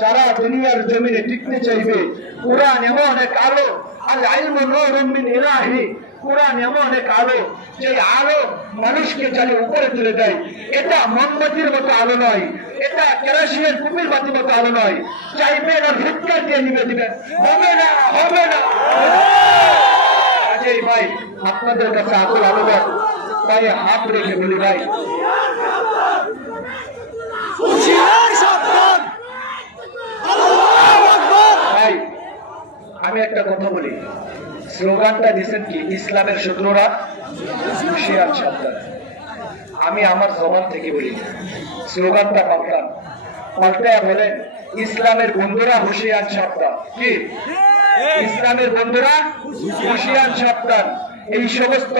যারা দুনিয়ার জমিনে টিকতে চাইবে। কোরআন এমন এক আলো, আল ইলমু নূরুম মিন ইলাহি, কোরআন এমন এক আলো যে আলো মানুষকে জ্বালিয়ে উপরে তুলে দেয়। এটা মোমবাতির মতো আলো নয়, এটা কেরোসিনের কুপির বাতির মতো আলো নয়। চাইবেন আর ফুৎকার দিয়ে নিবে দিবেন, হবে না, হবে না। আজই ভাই আপনাদের কাছে আকুল আবেদন, তাই হাত রেখে বলি ভাই, ভাই আমি একটা কথা বলি, স্লোগানটা দিচ্ছেন কি, ইসলামের শত্রুরা হুঁশিয়ার সাবধান। আমি আমার জবান থেকে বলি স্লোগানটা পাল্টায়া বলেন, ইসলামের বন্ধুরা হুঁশিয়ার সাবধান। কি ইসলামের বন্ধুরা হুঁশিয়ার সাবধান। এই সমস্ত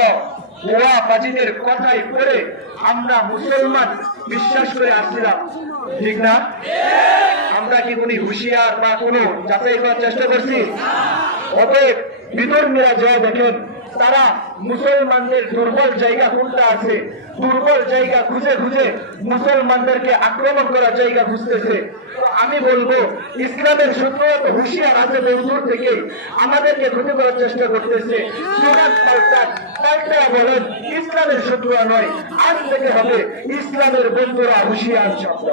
ভুয়া বাজিদের কথাই পড়ে আমরা মুসলমান বিশ্বাস করে আসছিলাম, ঠিক না? আমরা কি কোন হুঁশিয়ার বা কোনো যাচাই করার চেষ্টা করছি? অতএব বিতর্মীরা যা দেখেন, তারা মুসলমানদের দুর্বল জায়গা কোনটা আছে, দুর্বল জায়গা খুঁজে খুঁজে মুসলমানদেরকে আক্রমণ করার জায়গা খুঁজতেছে। আমি বলবো ইসলামের শত্রুরা তো হুঁশিয়ার আছে, দূর থেকে আমাদেরকে ক্ষতি করার চেষ্টা করতেছে। বলেন ইসলামের শত্রুরা নয়, আজ থেকে হবে ইসলামের বন্ধুরা হুঁশিয়ার শব্দ।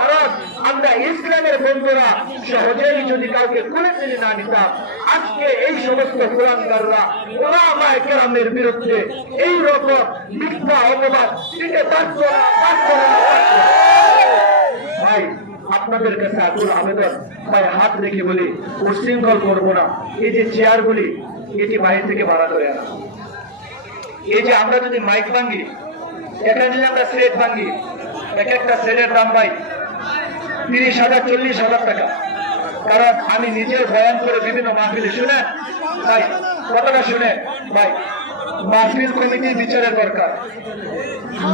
কারণ আমরা ইসলামের বন্ধুরা সহজেই যদি কাউকে কোলে টেনে না নিতাম, আজকে এই সমস্ত কোরআনকাররা উলামায়ে কেরামের বিরুদ্ধে এই রকম মিথ্যা অপবাদ দিতে পারত না। ভাই আপনাদের কাছে আকুল আবেদন, ভাই হাত রেখে বলি উচ্ছৃঙ্খল করবো না। এই যে চেয়ারগুলি এটি বাইরে থেকে ভাড়া করে আনা, এই যে আমরা যদি মাইক ভাঙি, এখানে যদি আমরা সেট ভাঙি, এক একটা সেটের দাম ভাই 30,000 40,000 টাকা। কারণ আমি নিজেও বয়ান করে বিভিন্ন মাহফিলে শুনে ভাই, কথাটা শুনে ভাই, মাহফিল কমিটির বিচারের দরকার।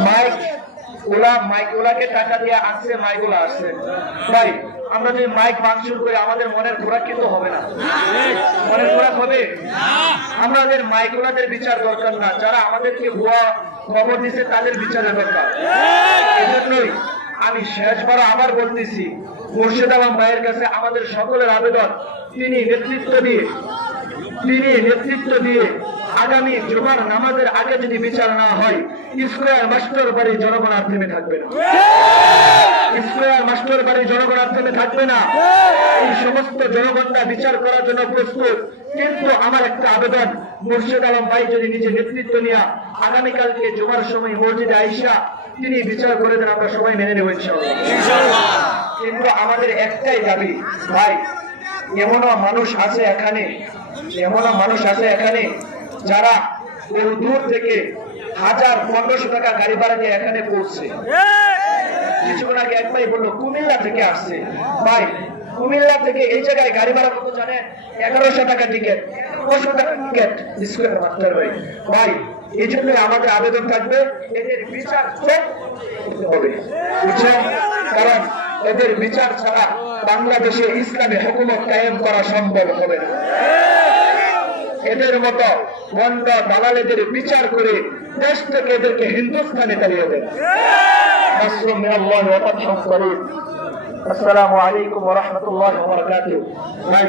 মাইক ওলাকে টাকা দিয়ে আসছে, মাইক ওলা আসছে ভাই। আমরা যদি মাইক ভাঙচুর করি আমাদের মনের খোরাক কিন্তু হবে না, মনের খোরাক হবে। আমাদের মাইক ওলাদের বিচার দরকার না, যারা আমাদেরকে ভুয়া খবর দিচ্ছে তাদের বিচারের দরকার। এই জন্যই আমি শেষবার আবার বলতেছি, মুর্শিদ আলম ভাইয়ের কাছে আমাদের সকলের আবেদন, তিনি নেতৃত্ব দিয়ে আগামী জুমার নামাজের আগে যদি বিচার না হয়, স্কয়ার মাস্টার বাড়ি জনগণ আর থেমে থাকবে না, স্কয়ার মাস্টার বাড়ি জনগণ আর থেমে থাকবে না। এই সমস্ত জনগণরা বিচার করার জন্য প্রস্তুত। কিন্তু আমার একটা আবেদন, মুর্শিদ আলম ভাই যদি নিজে নেতৃত্ব নিয়ে আগামীকালকে জুমার সময় মসজিদে আইসা তিনি বিচার করে দেন, আমরা সবাই মেনে নেব ইনশাআল্লাহ। কিন্তু আমাদের একটাই দাবি ভাই, এমনও মানুষ আছে এখানে যারা দূর থেকে 1000-1500 টাকা গাড়ি ভাড়া দিয়ে এখানে পৌঁছছে। কিছুক্ষণ আগে এক ভাই বললো কুমিল্লা থেকে আসছে। ভাই কুমিল্লা থেকে এই জায়গায় গাড়ি ভাড়া কত জানেন? 1100 টাকা টিকিট, 500 টাকা টিকিট স্কয়ার মাস্টার ভাই। ভাই এই জন্য আমাদের আবেদন থাকবে, এদের বিচার হবে, বুঝছেন? কারণ এদের বিচার ছাড়া বাংলাদেশে ইসলামী হুকুমত কায়েম করা সম্ভব হবে না। এদের মতো বন্ধ দালালেদের বিচার করে দেশ থেকে এদেরকে হিন্দুস্তানে তাড়িয়ে দেন। আসসালামু আলাইকুম ওয়া রাহমাতুল্লাহি ওয়া বারাকাতুহু। ভাই